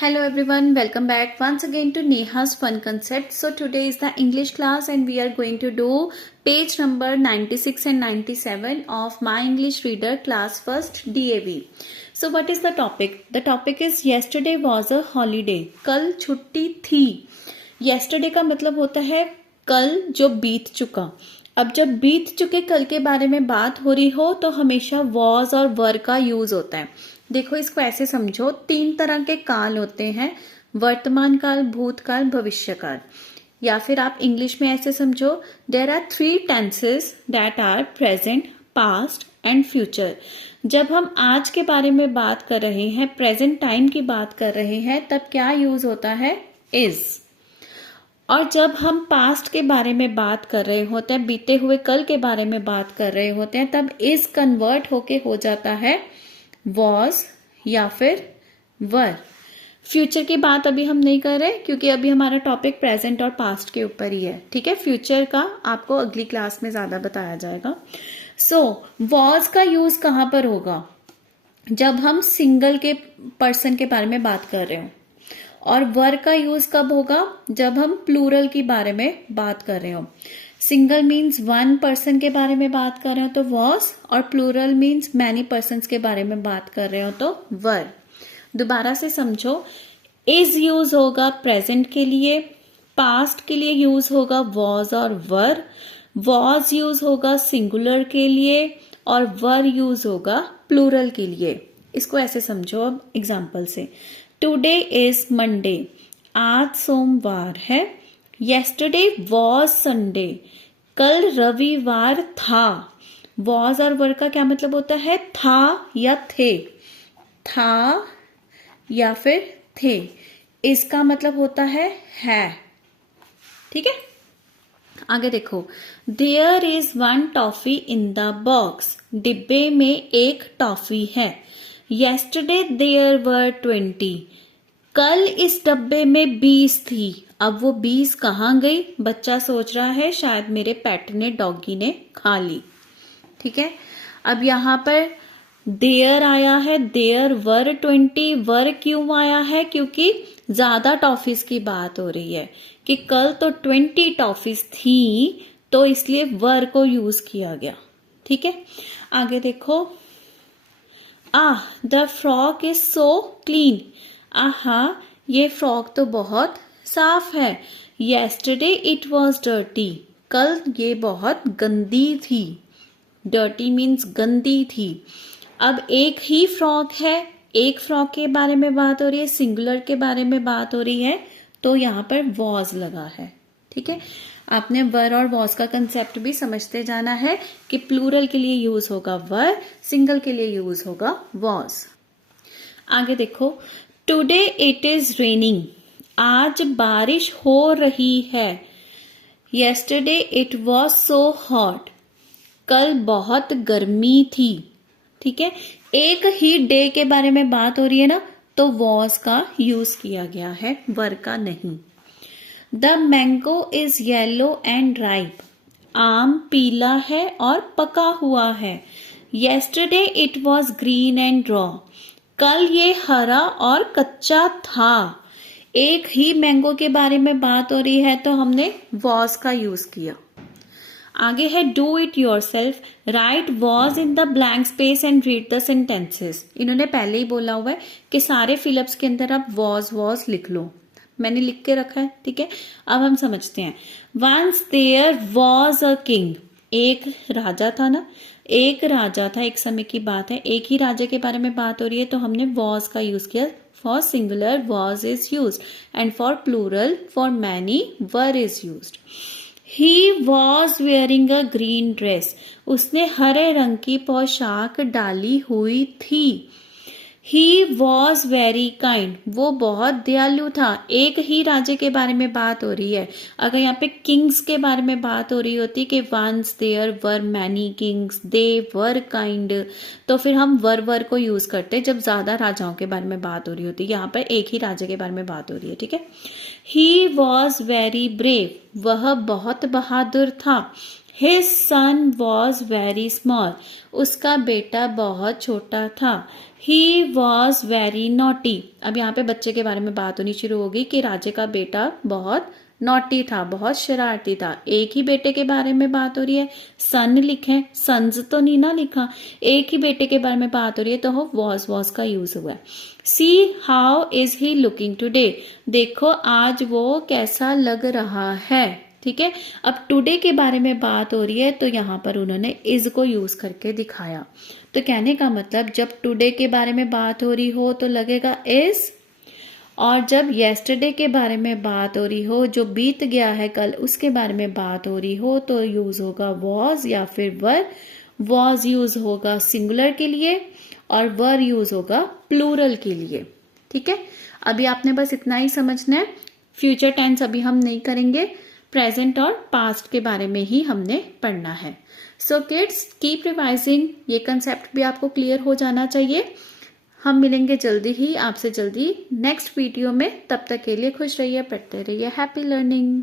Hello everyone, welcome back once again to Neha's Fun Concept. So today is the English class and we are going to do page number 96 and 97 of My English Reader class first DAV. So what is the topic? The topic is yesterday was a holiday. कल छुट्टी थी. Yesterday का मतलब होता है कल जो बीत चुका. अब जब बीत चुके कल के बारे में बात हो रही हो तो हमेशा was और were का यूज होता है. देखो इसको ऐसे समझो, 3 तरह के काल होते हैं, वर्तमान काल, भूतकाल, भविष्य काल. या फिर आप इंग्लिश में ऐसे समझो, there are 3 tenses that are present, past and future. जब हम आज के बारे में बात कर रहे हैं, प्रेजेंट टाइम की बात कर रहे हैं, तब क्या यूज होता है? इज. और जब हम पास्ट के बारे में बात कर रहे होते हैं, बीते हुए कल के बारे में बात कर रहे होते हैं, तब इज कन्वर्ट होके हो जाता है was या फिर were. फ्यूचर की बात अभी हम नहीं कर रहे क्योंकि अभी हमारा टॉपिक प्रेजेंट और पास्ट के ऊपर ही है. ठीक है, फ्यूचर का आपको अगली क्लास में ज्यादा बताया जाएगा. सो was का यूज कहां पर होगा? जब हम सिंगल के पर्सन के बारे में बात कर रहे हो. और वर का यूज कब होगा? जब हम प्लूरल के बारे में बात कर रहे हो. सिंगल मीन्स 1 पर्सन के बारे में बात कर रहे हो तो was, और प्लूरल मीन्स मैनी पर्सन्स के बारे में बात कर रहे हो तो were. दोबारा से समझो, इज यूज होगा प्रेजेंट के लिए, पास्ट के लिए यूज होगा was और were, was यूज होगा सिंगुलर के लिए और were यूज होगा प्लूरल के लिए. इसको ऐसे समझो अब एग्जाम्पल से. टुडे इज मंडे, आज सोमवार है. Yesterday was Sunday, कल रविवार था. was और were का क्या मतलब होता है? था या थे, था या फिर थे. इसका मतलब होता है. ठीक है, आगे देखो. There is one toffee in the box, डिब्बे में एक टॉफी है. Yesterday there were 20, कल इस डब्बे में 20 थी. अब वो 20 कहाँ गई? बच्चा सोच रहा है शायद मेरे पेट ने, डॉगी ने खा ली. ठीक है, अब यहाँ पर देयर आया है, देयर वर 20. वर क्यों आया है? क्योंकि ज्यादा टॉफीज की बात हो रही है कि कल तो 20 टॉफीज थी, तो इसलिए वर को यूज किया गया. ठीक है, आगे देखो. The frock is so clean. आहा, ये फ्रॉक तो बहुत साफ है. Yesterday it was dirty, कल ये बहुत गंदी थी. Dirty means गंदी थी. अब एक ही फ्रॉक है, एक फ्रॉक के बारे में बात हो रही है, सिंगुलर के बारे में बात हो रही है, तो यहाँ पर was लगा है. ठीक है, आपने were और was का कंसेप्ट भी समझते जाना है कि प्लूरल के लिए यूज होगा were, सिंगल के लिए यूज होगा was. आगे देखो. टुडे इट इज रेनिंग, आज बारिश हो रही है. Yesterday it was so hot, कल बहुत गर्मी थी. ठीक है, एक ही डे के बारे में बात हो रही है ना, तो was का यूज किया गया है, were का नहीं. The mango is yellow and ripe, आम पीला है और पका हुआ है. Yesterday it was green and raw, कल ये हरा और कच्चा था. एक ही मैंगो के बारे में बात हो रही है तो हमने was का यूज किया. आगे है do it your self. Right was in the blank space and read the sentences. इन्होंने पहले ही बोला हुआ है कि सारे फिलअप्स के अंदर आप was लिख लो. मैंने लिख के रखा है. ठीक है, अब हम समझते हैं. Once there was a king, एक राजा था ना, एक राजा था, एक समय की बात है, एक ही राजा के बारे में बात हो रही है तो हमने was का यूज किया. For singular was is used and for plural for many were is used. He was wearing a green dress, उसने हरे रंग की पोशाक डाली हुई थी. He was very kind, वो बहुत दयालु था. एक ही राजे के बारे में बात हो रही है. अगर यहाँ पे किंग्स के बारे में बात हो रही होती कि once there were many kings, they were kind, तो फिर हम वर को यूज करते जब ज्यादा राजाओं के बारे में बात हो रही होती. यहाँ पर एक ही राजे के बारे में बात हो रही है. ठीक है, He was very brave, वह बहुत बहादुर था. His son was very small. उसका बेटा बहुत छोटा था. He was very naughty. अब यहाँ पे बच्चे के बारे में बात होनी शुरू होगी कि राजे का बेटा बहुत नॉटी था, बहुत शरारती था. एक ही बेटे के बारे में बात हो रही है. सन लिखे, सन्स तो नहीं ना लिखा. एक ही बेटे के बारे में बात हो रही है तो वॉज का यूज हुआ है. See how is he looking today. देखो आज वो कैसा लग रहा है. ठीक है. अब टुडे के बारे में बात हो रही है तो यहाँ पर उन्होंने इज को यूज करके दिखाया. तो कहने का मतलब जब टुडे के बारे में बात हो रही हो तो लगेगा इज, और जब येस्टरडे के बारे में बात हो रही हो, जो बीत गया है कल, उसके बारे में बात हो रही हो तो यूज होगा वॉज या फिर वर. वॉज यूज होगा सिंगुलर के लिए और वर यूज होगा प्लूरल के लिए. ठीक है. अभी आपने बस इतना ही समझना है. फ्यूचर टेंस अभी हम नहीं करेंगे, प्रेजेंट और पास्ट के बारे में ही हमने पढ़ना है. So kids keep revising. ये कंसेप्ट भी आपको क्लियर हो जाना चाहिए. हम मिलेंगे जल्दी ही आपसे जल्दी नेक्स्ट वीडियो में. तब तक के लिए खुश रहिए, पढ़ते रहिए. Happy learning.